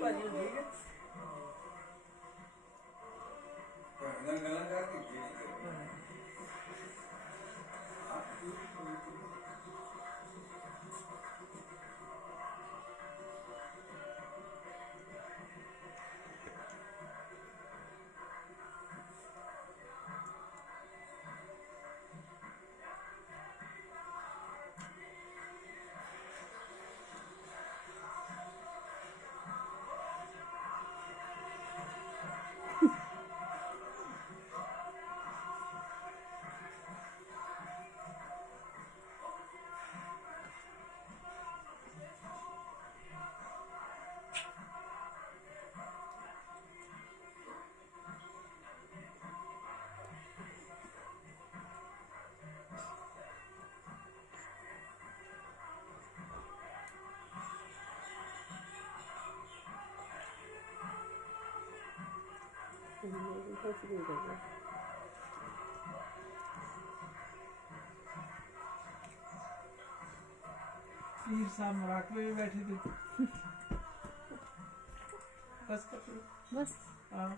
ਭਾਜੀ ਠੀਕ ਹੈ ਗੱਲਾਂ ਕਰਕੇ ਕੀ पीर साहब मराक में भी बैठे थे बस बस हाँ